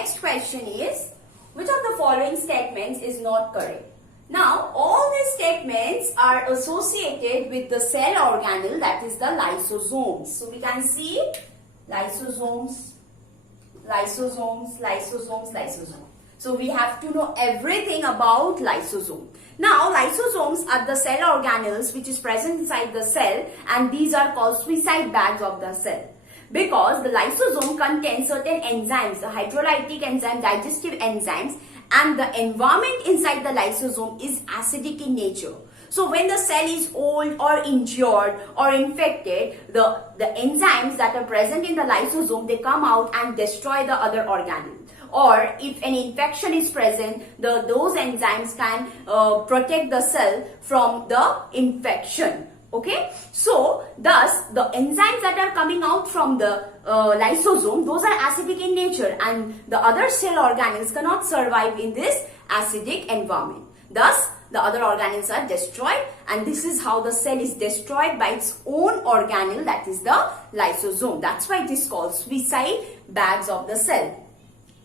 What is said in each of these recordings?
next question is, which of the following statements is not correct? Now, all these statements are associated with the cell organelle, that is the lysosomes. So, we can see lysosomes, lysosomes, lysosomes, lysosomes. So, we have to know everything about lysosome. Now, lysosomes are the cell organelles which is present inside the cell, and these are called suicide bags of the cell. Because the lysosome contains certain enzymes, the hydrolytic enzyme, digestive enzymes, and the environment inside the lysosome is acidic in nature. So when the cell is old or injured or infected, the enzymes that are present in the lysosome, they come out and destroy the other organelle. Or if an infection is present, those enzymes can protect the cell from the infection. Okay, so thus the enzymes that are coming out from the lysosome, those are acidic in nature, and the other cell organelles cannot survive in this acidic environment. Thus the other organelles are destroyed, and this is how the cell is destroyed by its own organelle, that is the lysosome. That's why it is called suicide bags of the cell.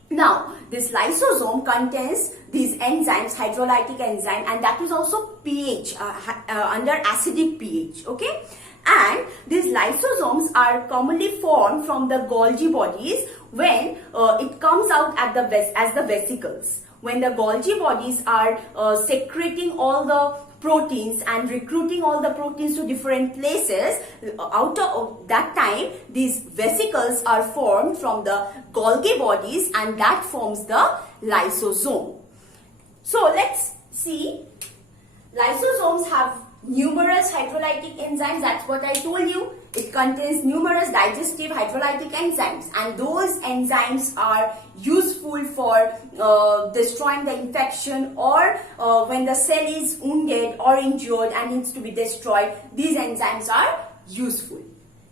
Now, this lysosome contains these enzymes, hydrolytic enzyme, and that is also pH, under acidic pH, okay? And these lysosomes are commonly formed from the Golgi bodies when it comes out at as the vesicles. When the Golgi bodies are secreting all the proteins and recruiting all the proteins to different places, out of that time these vesicles are formed from the Golgi bodies, and that forms the lysosome. So let's see, lysosomes have numerous hydrolytic enzymes. That's what I told you. It contains numerous digestive hydrolytic enzymes, and those enzymes are useful for destroying the infection, or when the cell is wounded or injured and needs to be destroyed, these enzymes are useful.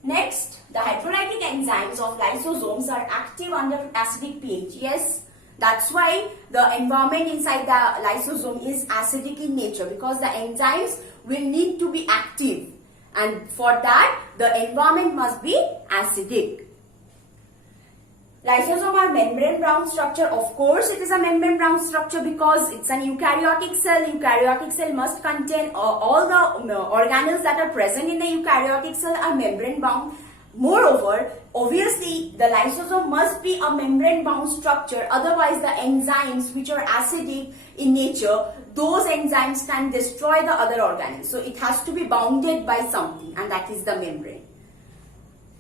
Next, the hydrolytic enzymes of lysosomes are active under acidic pH. Yes, that's why the environment inside the lysosome is acidic in nature, because the enzymes will need to be active, and for that the environment must be acidic. Lysosome are membrane bound structure. Of course it is a membrane bound structure because it's an eukaryotic cell. Eukaryotic cell must contain all the organelles that are present in the eukaryotic cell are membrane bound. Moreover, obviously the lysosome must be a membrane bound structure, otherwise the enzymes which are acidic in nature, those enzymes can destroy the other organelles. So it has to be bounded by something, and that is the membrane.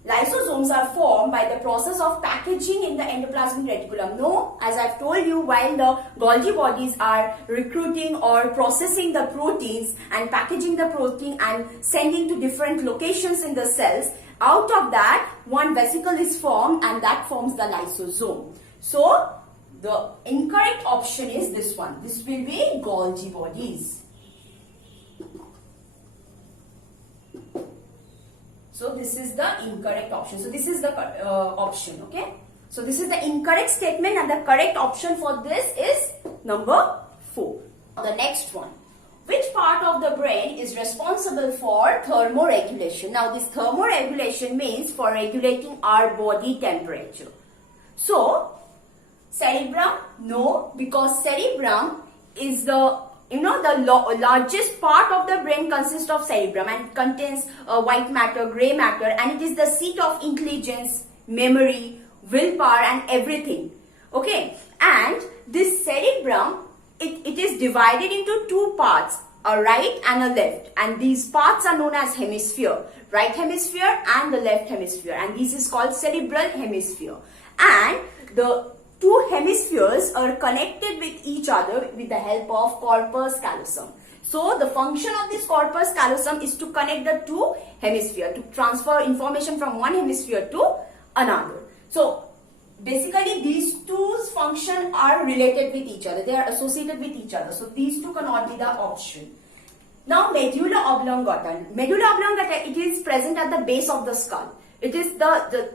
Lysosomes are formed by the process of packaging in the endoplasmic reticulum. No, as I've told you, while the Golgi bodies are recruiting or processing the proteins and packaging the protein and sending to different locations in the cells, out of that one vesicle is formed, and that forms the lysosome. So the incorrect option is this one. This will be Golgi bodies. So this is the incorrect option. So this is the option, okay? So this is the incorrect statement, and the correct option for this is number 4. The next one. Which part of the brain is responsible for thermoregulation? Now this thermoregulation means for regulating our body temperature. So cerebrum? No, because cerebrum is the largest part of the brain consists of cerebrum, and it contains white matter, gray matter, and it is the seat of intelligence, memory, willpower, and everything. Okay, and this cerebrum, it is divided into two parts, a right and a left, and these parts are known as hemisphere, right hemisphere and the left hemisphere, and this is called cerebral hemisphere. And the two hemispheres are connected with each other with the help of corpus callosum. So the function of this corpus callosum is to connect the two hemispheres, to transfer information from one hemisphere to another. So basically these two functions are related with each other. They are associated with each other. So these two cannot be the option. Now medulla oblongata. Medulla oblongata, it is present at the base of the skull. It is at the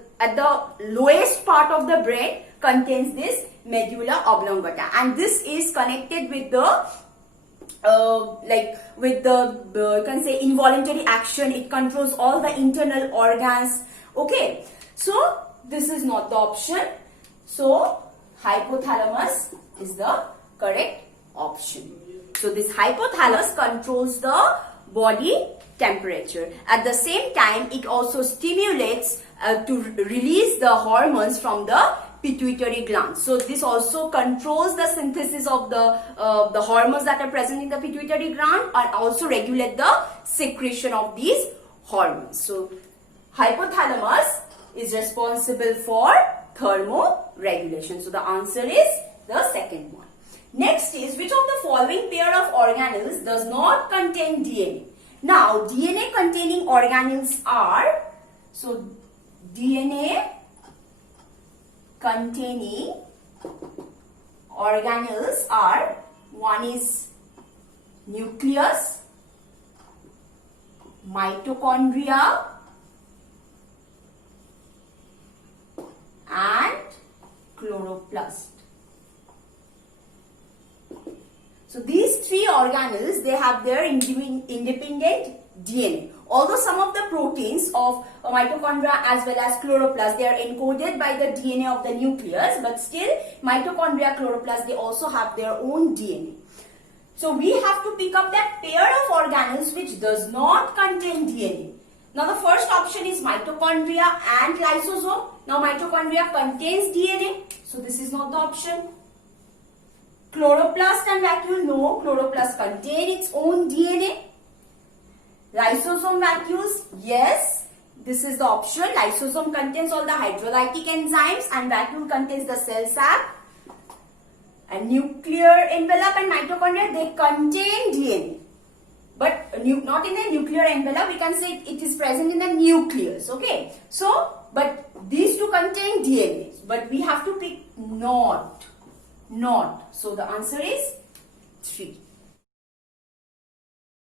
lowest part of the brain contains this medulla oblongata, and this is connected with the you can say involuntary action. It controls all the internal organs. Okay, so this is not the option. So hypothalamus is the correct option. So this hypothalamus controls the body temperature. At the same time, it also stimulates to release the hormones from the pituitary gland. So this also controls the synthesis of the hormones that are present in the pituitary gland and also regulate the secretion of these hormones. So hypothalamus is responsible for thermoregulation. So the answer is the second one. Next is, which of the following pair of organelles does not contain DNA? Now, DNA containing organelles are, so DNA containing organelles are, one is nucleus, mitochondria, and chloroplast. So these three organelles, they have their independent DNA. Although some of the proteins of mitochondria as well as chloroplast, they are encoded by the DNA of the nucleus, but still mitochondria, chloroplast, they also have their own DNA. So we have to pick up that pair of organelles which does not contain DNA. Now the first option is mitochondria and lysosome. Now mitochondria contains DNA, so this is not the option. Chloroplast and vacuole, no, chloroplast contain its own DNA. Lysosome vacuoles, yes, this is the option. Lysosome contains all the hydrolytic enzymes and vacuole contains the cell sap. And nuclear envelope and mitochondria, they contain DNA. But not in the nuclear envelope, we can say it is present in the nucleus, okay. So, but these two contain DNA, but we have to pick not. So the answer is 3.